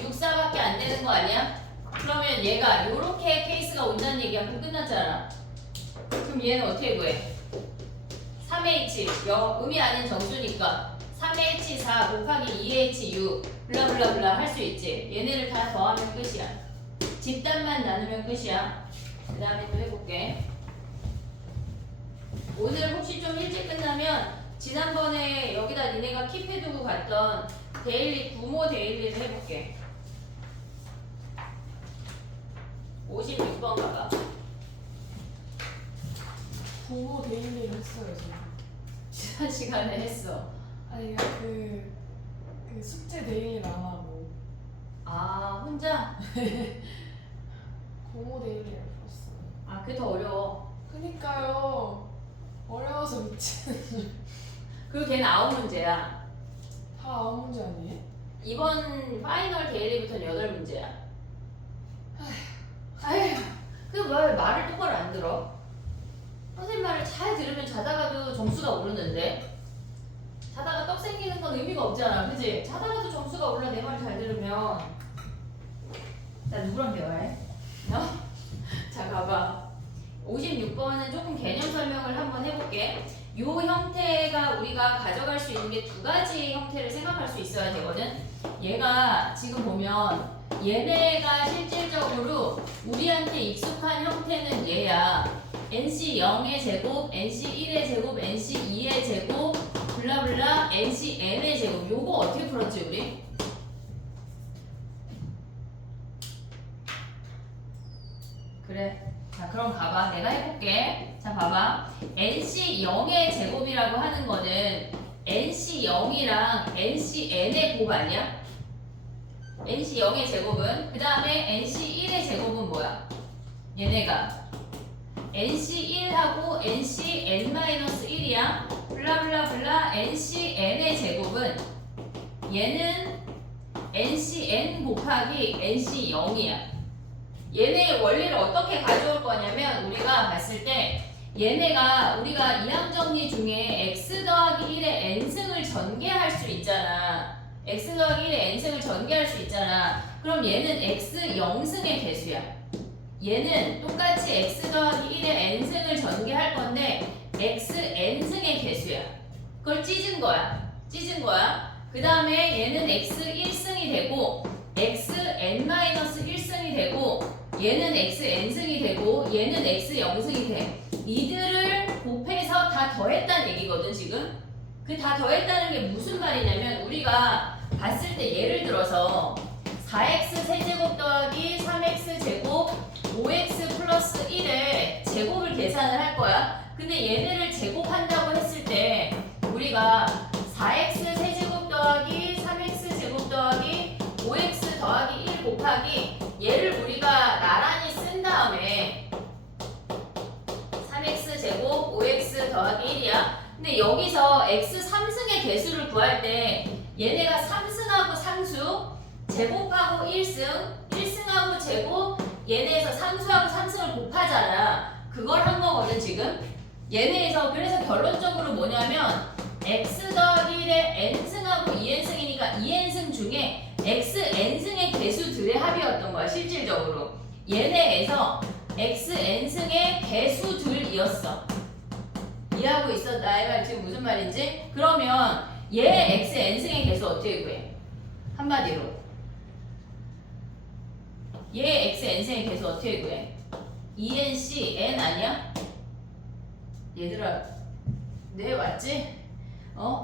6, 4밖에 안 되는 거 아니야? 그러면 얘가 요렇게 케이스가 온다는 얘기야. 그럼 끝났잖아. 그럼 얘는 어떻게 구해? 3H 음이 아닌 정수니까 3H4 곱하기 2H6 블라블라블라 할 수 있지. 얘네를 다 더하면 끝이야. 집단만 나누면 끝이야. 그 다음에 또 해볼게. 오늘 혹시 좀 일찍 끝나면 지난번에 여기다 니네가 킵해두고 갔던 데일리 부모 데일리를 해볼게. 56번 가봐. 부모 데일리 했어요, 저는. 지난 시간에 했어. 아니, 그 숙제 데일리를 안 하고 아, 혼자? 고모 데일리를 풀었어요. 아, 그게 더 어려워. 그니까요. 어려워서 미치는. 그리고 걔는 9문제야. 다 아무 문제 아니에요? 이번 파이널 데일리부터는 8문제야. 아휴, 그 왜 말을 똑바로 안 들어? 선생님 말을 잘 들으면 자다가도 점수가 오르는데? 자다가 떡 생기는 건 의미가 없잖아, 그치? 자다가도 점수가 올라, 내 말 잘 들으면. 나 누구랑 대화해? 자, 가봐. 56번은 조금 개념 설명을 한번 해볼게. 요 형태가 우리가 가져갈 수 있는 게 두 가지 형태를 생각할 수 있어야 되거든. 얘가 지금 보면 얘네가 실질적으로 우리한테 익숙한 형태는 얘야. NC 0의 제곱, NC 1의 제곱, NC 2의 제곱, 블라블라, NC n의 제곱. 요거 어떻게 풀었지 우리? 그래. 자, 그럼 봐봐. 내가 해볼게. 자, 봐봐. NC 0의 제곱이라고 하는 거는 NC 0이랑 NC n의 곱 아니야? NC 0의 제곱은 그 다음에 NC 1의 제곱은 뭐야? 얘네가 NC 1하고 NC n-1이야. 블라블라블라 NC n의 제곱은 얘는 NC n 곱하기 NC 0이야. 얘네의 원리를 어떻게 가져올 거냐면 우리가 봤을 때 얘네가 우리가 이항정리 중에 x 더하기 1의 n승을 전개할 수 있잖아. x 더하기 1의 n승을 전개할 수 있잖아. 그럼 얘는 x 0승의 개수야. 얘는 똑같이 x 더하기 1의 n승을 전개할 건데 x n승의 개수야. 그걸 찢은 거야. 찢은 거야. 그 다음에 얘는 x 1승이 되고 x n-1승이 되고 얘는 x n승이 되고 얘는 x 0승이 돼. 이들을 곱해서 다 더했다는 얘기거든 지금. 그 다 더했다는 게 무슨 말이냐면 우리가 봤을 때 예를 들어서 4x 세제곱 더하기 3x 제곱 5x 플러스 1의 제곱을 계산을 할 거야. 근데 얘네를 제곱한다고 했을 때 우리가 4x 세제곱 더하기 3x 제곱 더하기 5x 더하기 1 곱하기 얘를 우리가 나란히 쓴 다음에 3x 제곱 5x 더하기 1이야. 근데 여기서 x 3승의 개수를 구할 때 얘네가 3승하고 상수 제곱하고 1승 1승하고 제곱 얘네에서 상수하고 3승을 곱하잖아. 그걸 한 거거든 지금. 얘네에서 그래서 결론적으로 뭐냐면 x 더하기 1의 n승하고 2n승이니까 2n승 중에 x n승의 개수들의 합이었던 거야 실질적으로. 얘네에서 x n승의 개수들이었어. 이해하고 있어? 나의 말 지금 무슨 말인지? 그러면 얘 x n승의 개수 어떻게 구해? 한마디로 얘 x n승의 개수 어떻게 구해? 2nc n 아니야? 얘들아 네 맞지?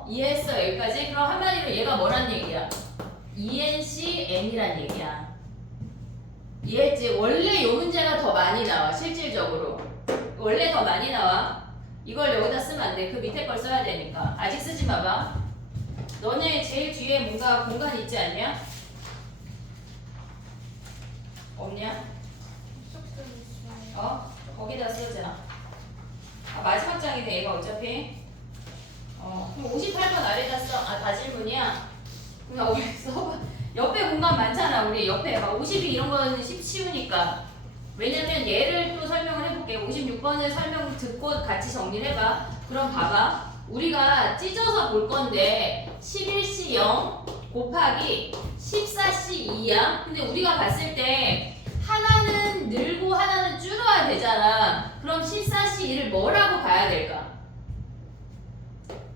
이해했어 여기까지? 그럼 한마디로 얘가 뭐란 얘기야? 2nc n이란 얘기야. 이해했지? 원래 요 문제가 더 많이 나와 실질적으로. 원래 더 많이 나와. 이걸 여기다 쓰면 안 돼. 그 밑에 걸 써야 되니까. 아직 쓰지 마봐. 너네 제일 뒤에 뭔가 공간 있지 않냐? 없냐? 조금 있어요. 거기다 쓰자. 마지막 장이네 얘가 어차피. 그럼 58번 아래다 써. 다 질문이야? 그냥 어디 써봐. 옆에 공간 많잖아. 우리 옆에 막 52 이런 거는 쉬우니까. 왜냐면 얘를 또 설명을 해볼게. 56번을 설명 듣고 같이 정리를 해봐. 그럼 봐봐. 우리가 찢어서 볼 건데 11C 0 곱하기 14C 2야. 근데 우리가 봤을 때 하나는 늘고 하나는 줄어야 되잖아. 그럼 14C 2를 뭐라고 봐야 될까?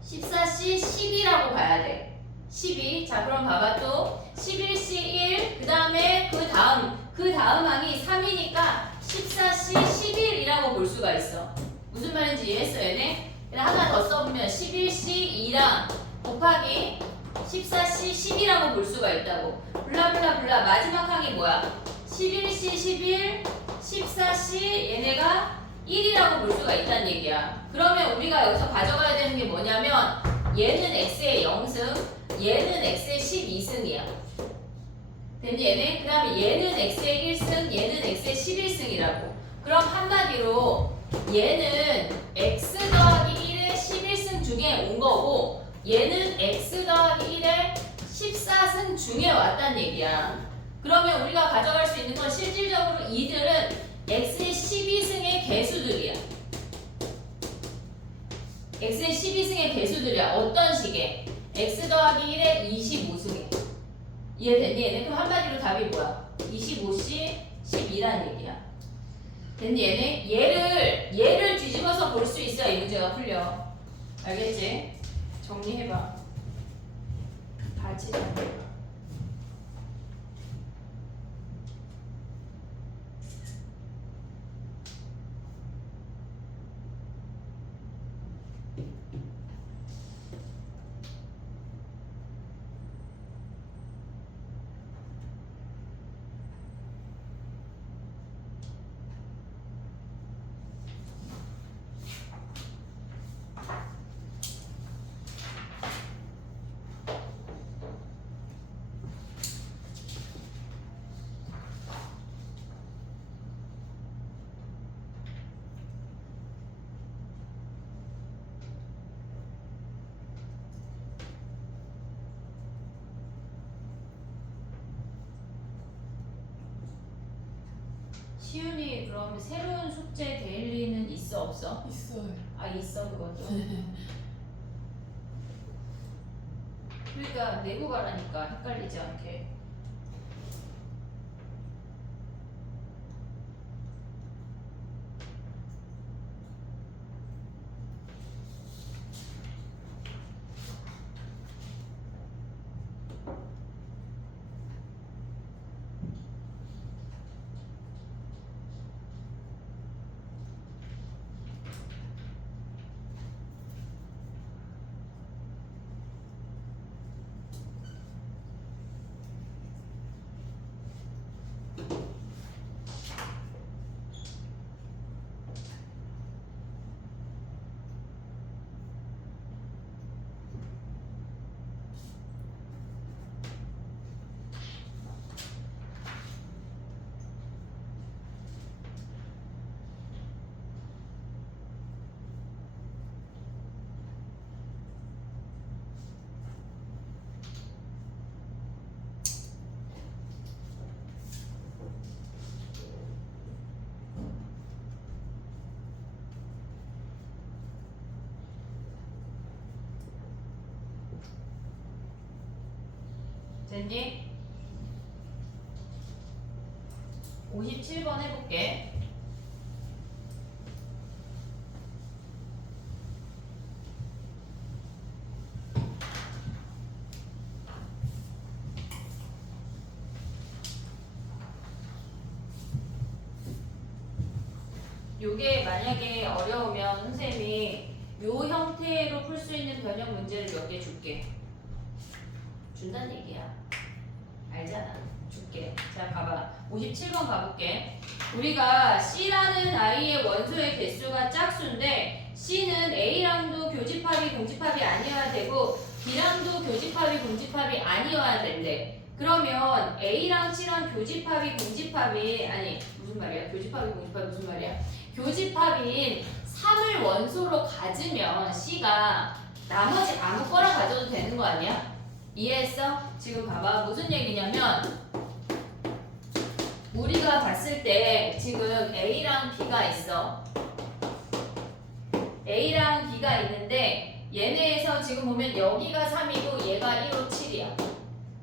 14C 10이라고 봐야 돼. 12. 자 그럼 봐봐 또 11C 1 그 다음에 그 다음 항이 3이니까 14C 11이라고 볼 수가 있어. 무슨 말인지 이해했어 얘네? 하나 더 써보면 11C 2랑 곱하기 14C 10이라고 볼 수가 있다고. 블라블라블라 마지막 항이 뭐야? 11C 11 14C 얘네가 1이라고 볼 수가 있다는 얘기야. 그러면 우리가 여기서 가져가야 되는 게 뭐냐면 얘는 x의 0승 얘는 x의 12승이야. 됐니 얘네? 그 다음에 얘는 x의 1승 얘는 x의 11승이라고. 그럼 한마디로 얘는 x 더하기 1의 11승 중에 온 거고 얘는 x 더하기 1의 14승 중에 왔단 얘기야. 그러면 우리가 가져갈 수 있는 건 실질적으로 이들은 x의 12승의 개수들이야. x의 12승의 개수들이야. 어떤 식의? x 더하기 1의 25승에. 이해됐니 얘네? 그럼 한마디로 답이 뭐야? 25C 12란 얘기야. 됐니 얘네? 얘를 뒤집어서 볼 수 있어야 이 문제가 풀려. 알겠지? 정리해봐. 같이 정리해봐. 시윤이 그럼 새로운 숙제 데일리는 있어 없어? 있어요. 아 있어 그것도. 그러니까 내고 가라니까 헷갈리지 않게. 됐니? 57번 해볼게. 요게 만약에 어려우면 선생님이 요 형태로 풀 수 있는 변형 문제를 몇 개 줄게. 준다는 얘기야. 알잖아. 줄게. 자, 봐봐. 57번 가볼게. 우리가 C라는 아이의 원소의 개수가 짝수인데 C는 A랑도 교집합이 공집합이 아니어야 되고 B랑도 교집합이 공집합이 아니어야 된대. 그러면 A랑 C랑 교집합이 공집합이 아니 무슨 말이야? 교집합이 공집합이 무슨 말이야? 교집합인 3을 원소로 가지면 C가 나머지 아무거나 가져도 되는 거 아니야? 이해했어? 지금 봐봐. 무슨 얘기냐면 우리가 봤을 때 지금 A랑 B가 있어. A랑 B가 있는데 얘네에서 지금 보면 여기가 3이고 얘가 1호 7이야.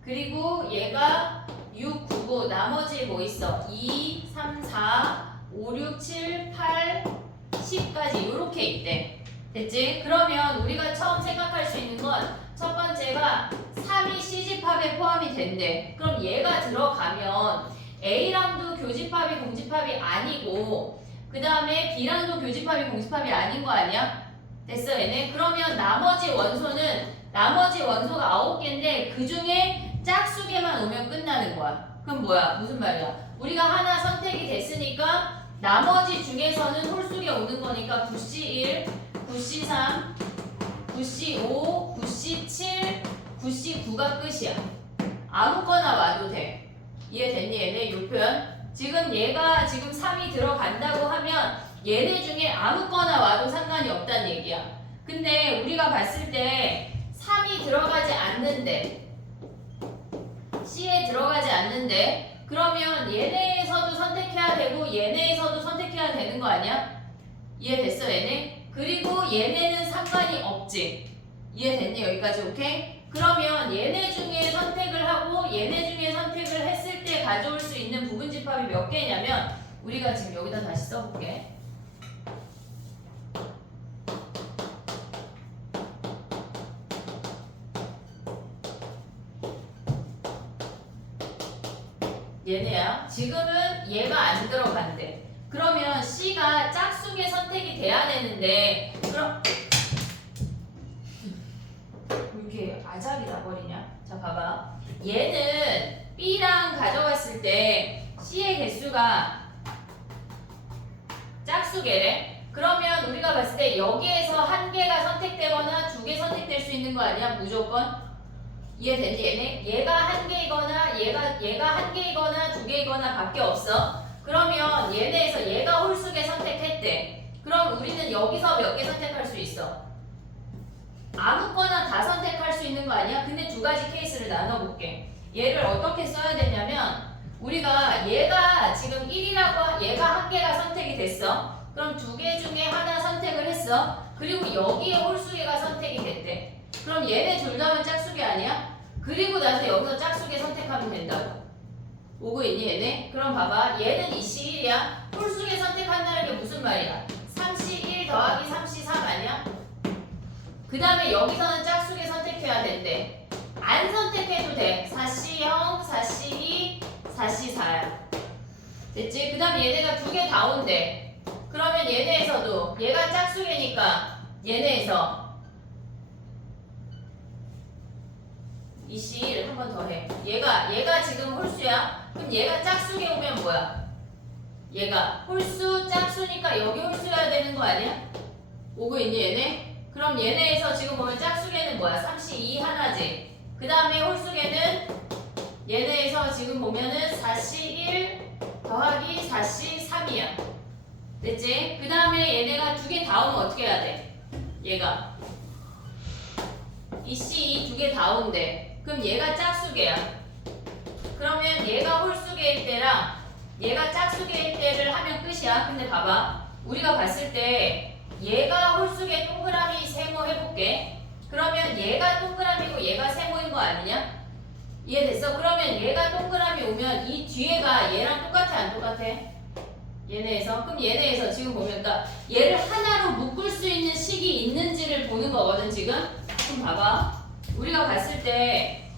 그리고 얘가 6, 9, 9 나머지 뭐 있어? 2, 3, 4, 5, 6, 7, 8, 10까지 이렇게 있대. 됐지? 그러면 우리가 처음 생각할 수 있는 건 첫 번째가 3이 C집합에 포함이 된대. 그럼 얘가 들어가면 A랑도 교집합이 공집합이 아니고 그 다음에 B랑도 교집합이 공집합이 아닌 거 아니야? 됐어 얘네? 그러면 나머지 원소가 9개인데 그 중에 짝수개만 오면 끝나는 거야. 그럼 뭐야? 무슨 말이야? 우리가 하나 선택이 됐으니까 나머지 중에서는 홀수개 오는 거니까 9C1, 9C3, 9C5, 9C7, 9C9가 끝이야. 아무거나 와도 돼. 이해됐니 얘네? 요 표현? 지금 얘가 지금 3이 들어간다고 하면 얘네 중에 아무거나 와도 상관이 없다는 얘기야. 근데 우리가 봤을 때 3이 들어가지 않는데 C에 들어가지 않는데 그러면 얘네에서도 선택해야 되고 얘네에서도 선택해야 되는 거 아니야? 이해됐어 얘네? 그리고 얘네는 상관이 없지. 이해됐니? 여기까지 오케이? 그러면 얘네 중에 선택을 하고 얘네 중에 선택을 했을 때 가져올 수 있는 부분집합이 몇 개냐면 우리가 지금 여기다 다시 써볼게. 얘네야. 지금은 얘가 안 들어간대. 그러면 C가 짝수의 선택이 돼야 되는데 그럼 왜 이렇게 아작이 나버리냐? 자 봐봐. 얘는 B랑 가져갔을 때 C의 개수가 짝수개래. 그러면 우리가 봤을 때 여기에서 한 개가 선택되거나 두 개 선택될 수 있는 거 아니야? 무조건. 이해되지? 얘가 한 개이거나 얘가 한 개이거나 두 개이거나 밖에 없어. 그러면 얘네에서 얘가 홀수개 선택했대. 그럼 우리는 여기서 몇 개 선택할 수 있어? 아무거나 다 선택할 수 있는 거 아니야? 근데 두 가지 케이스를 나눠볼게. 얘를 어떻게 써야 되냐면 우리가 얘가 지금 1이라고 얘가 한 개가 선택이 됐어. 그럼 두 개 중에 하나 선택을 했어. 그리고 여기에 홀수개가 선택이 됐대. 그럼 얘네 둘 다면 짝수개 아니야? 그리고 나서 여기서 짝수개 선택하면 된다고. 오고 있니 얘네? 그럼 봐봐. 얘는 2C1이야. 홀수개 선택한다는 게 무슨 말이야? 3C1 더하기 3C3 아니야? 그 다음에 여기서는 짝수개 선택해야 된대. 안 선택해도 돼. 4C0, 4C2, 4C4야. 됐지? 그 다음에 얘네가 두 개 다 온대. 그러면 얘네에서도 얘가 짝수개니까 얘네에서 2C1 한 번 더 해. 얘가 지금 홀수야. 그럼 얘가 짝수개 오면 뭐야? 얘가 홀수 짝수니까 여기 홀수여야 되는 거 아니야? 오고 있니 얘네? 그럼 얘네에서 지금 보면 짝수개는 뭐야? 3C2 하나지. 그 다음에 홀수개는 얘네에서 지금 보면은 4C1 더하기 4C3이야. 됐지? 그 다음에 얘네가 두 개 다 오면 어떻게 해야 돼? 얘가 2C2 두 개 다 온대. 그럼 얘가 짝수개야. 그러면 얘가 홀수개일 때랑 얘가 짝수개일 때를 하면 끝이야. 근데 봐봐. 우리가 봤을 때 얘가 홀수개 동그라미 세모 해볼게. 그러면 얘가 동그라미고 얘가 세모인 거 아니냐? 이해됐어? 그러면 얘가 동그라미 오면 이 뒤에가 얘랑 똑같아 안 똑같아? 얘네에서? 그럼 얘네에서 지금 보면 그러니까 얘를 하나로 묶을 수 있는 식이 있는지를 보는 거거든 지금? 그럼 봐봐. 우리가 봤을 때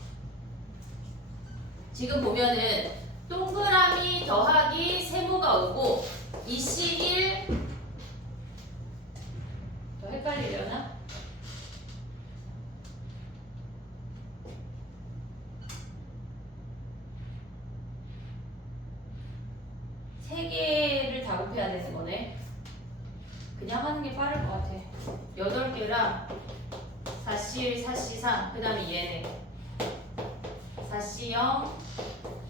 지금 보면은 동그라미 더하기 세모가 오고 2C1 더 헷갈리려나? 세 개를 다 곱해야 되는 거네. 그냥 하는 게 빠를 것 같아. 8개랑 4C1, 4C3, 그 다음에 얘네 4C0,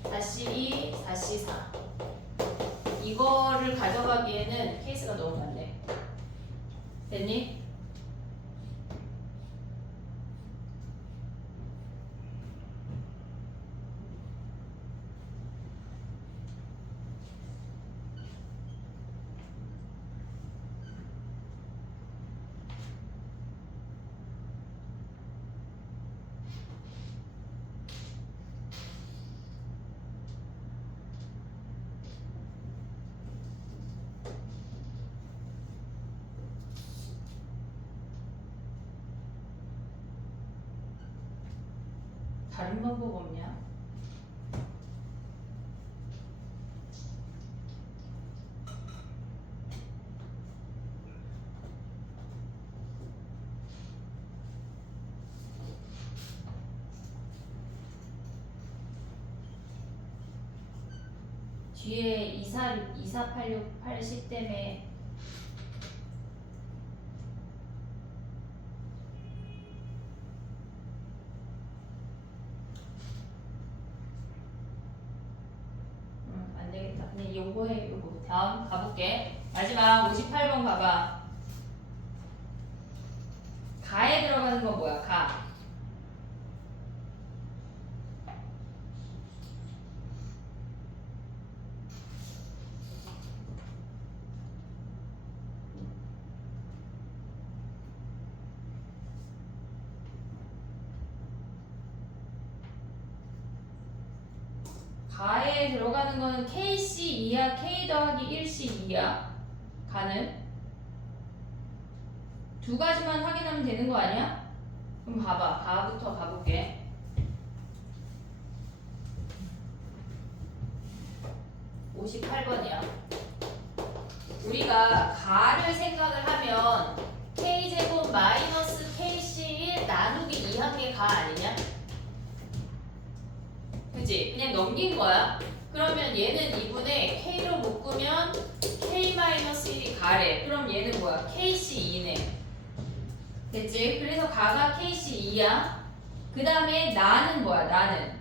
4C2, 4C4 이거를 가져가기에는 케이스가 너무 많네. 됐니? 다른 방법 없냐? 뒤에 2486, 80 때문에 안 되겠다. 그냥 요거 해, 요거. 다음 가볼게. 마지막 58번 가봐. 가에 들어가는 건 뭐야? 가. 가에 들어가는 거는 KC 2야, K 더하기 1C 2야. 가는 두 가지만 확인하면 되는 거 아니야? 그럼 봐봐. 가부터 가볼게. 58번이야. 우리가 가를 생각을 하면 k제곱 마이너스 kc1 나누기 2한 게 가 아니냐? 그치? 그냥 넘긴 거야. 그러면 얘는 2분의 k로 묶으면 k-1이 가래. 그럼 얘는 뭐야? kc2네. 됐지? 그래서 가가 kc2야. 그 다음에 나는 뭐야? 나는.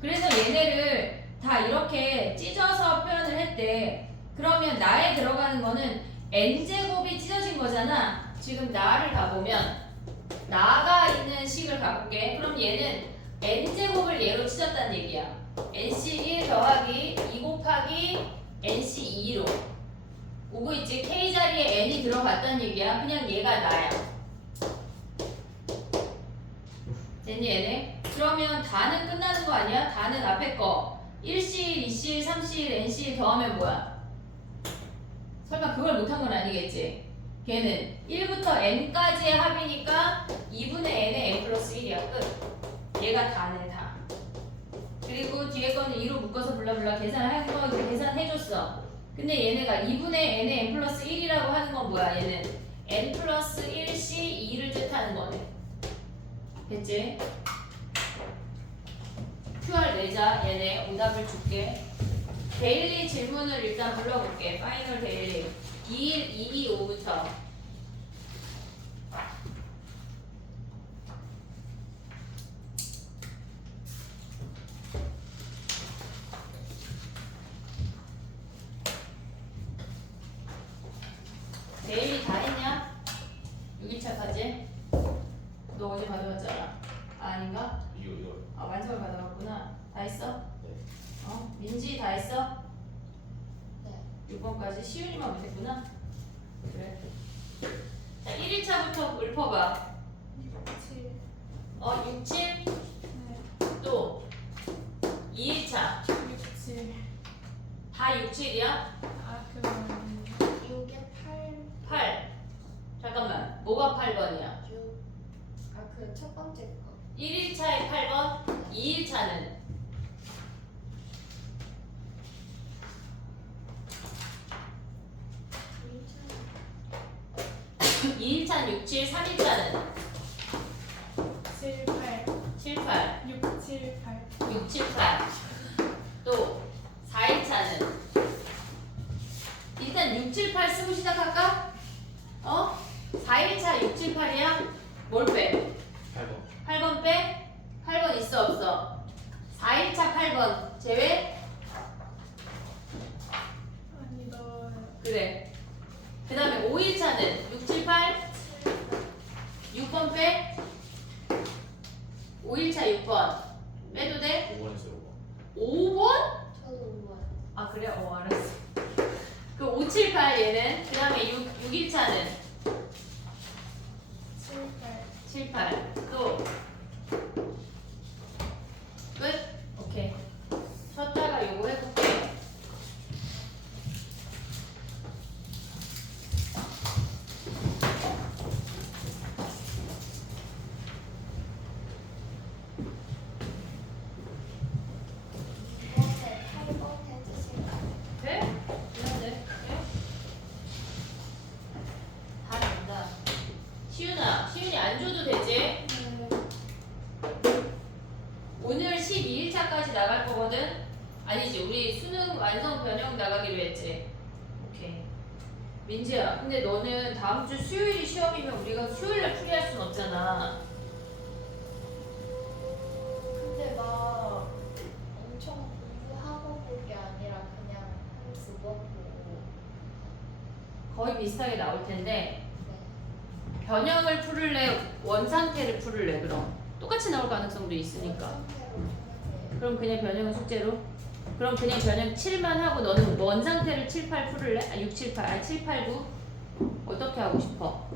그래서 얘네를 다 이렇게 찢어서 표현을 했대. 그러면 나에 들어가는 거는 n제곱이 찢어진 거잖아. 지금 나를 가보면 나가 있는 식을 가볼게. 그럼 얘는 n제곱을 얘로 찢었다는 얘기야. nc1 더하기 2 곱하기 nc2로 오고 있지. k 자리에 n이 들어갔다는 얘기야. 그냥 얘가 나야. 됐니 얘네? 그러면 다는 끝나는 거 아니야? 다는 앞에 거 1C1, 2C1, 3C1, NC1 더하면 뭐야? 설마 그걸 못한 건 아니겠지? 걔는 1부터 n까지의 합이니까 2분의 n의 n 플러스 1이야. 끝. 얘가 다네 다. 그리고 뒤에 거는 2로 묶어서 블라블라 계산한 거 계산해줬어. 근데 얘네가 2분의 n의 n 플러스 1이라고 하는 건 뭐야? 얘는 n 플러스 1C 2를 뜻하는 거네. 됐지? QR 내자. 얘네 오답을 줄게. 데일리 질문을 일단 불러볼게. 파이널 데일리 2일 225부터 데일리 다 했냐? 6일차까지? 너 어제 가져왔잖아. 아, 아닌가? 이거 아, 완성을 가져왔구나. 다 했어? 네. 어? 민지 다 했어? 네. 6번까지 시윤이만 못했구나. 그래. 자, 1일차부터 읊어봐. 7. 6, 7, 네. 또 2일차 6, 7. 다 6, 7이야? 아, 그거는 6에 8, 8. 잠깐만. 뭐가 8번이야? 6. 아, 그 첫 번째 거. 1일차에 8번, 2일차는 2일차는 6, 7, 3일차는 7, 8. 7, 8, 6, 7, 8. 6, 7, 8. 또 4일차는 일단 6, 7, 8 쓰고 시작할까? 4일차 6, 7, 8이야? 뭘 빼? 8번. 8번 빼? 8번 있어 없어? 4일차 8번 제외? 아니, 넣어요. 그래. 그 다음에 5일차는 6, 7, 8 6번 빼? 5일차 6번 빼도 돼? 5번 했어요. 5번? 저도 5번. 아 그래? 알았어. 그 5, 7, 8 얘는 그 다음에 6일차는 7, 8. 7, 8 또 끝? 오케이. 쉬었다가 요거 해볼게. 이번에 8번 해주실까요? 돼? 돼? 다 된다. 시윤이 안 줘도 되지? 네. 오늘 12일차까지 나갈 거거든? 아니지, 우리 수능 완성 변형 나가기로 했지. 오케이. 민지야, 근데 너는 다음 주 수요일이 시험이면 우리가 수요일날 풀이할 순 없잖아. 근데 막 엄청 공부하고 볼 게 아니라 그냥 한 2번 보고. 거의 비슷하게 나올 텐데, 네. 변형을 풀을래, 원상태를 풀을래, 그럼? 똑같이 나올 가능성도 있으니까. 상태로 하는 게. 그럼 그냥 변형은 숙제로? 그럼 그냥 변형 7만 하고 너는 원상태를 7, 8 풀을래? 6, 7, 8, 7, 8, 9? 어떻게 하고 싶어?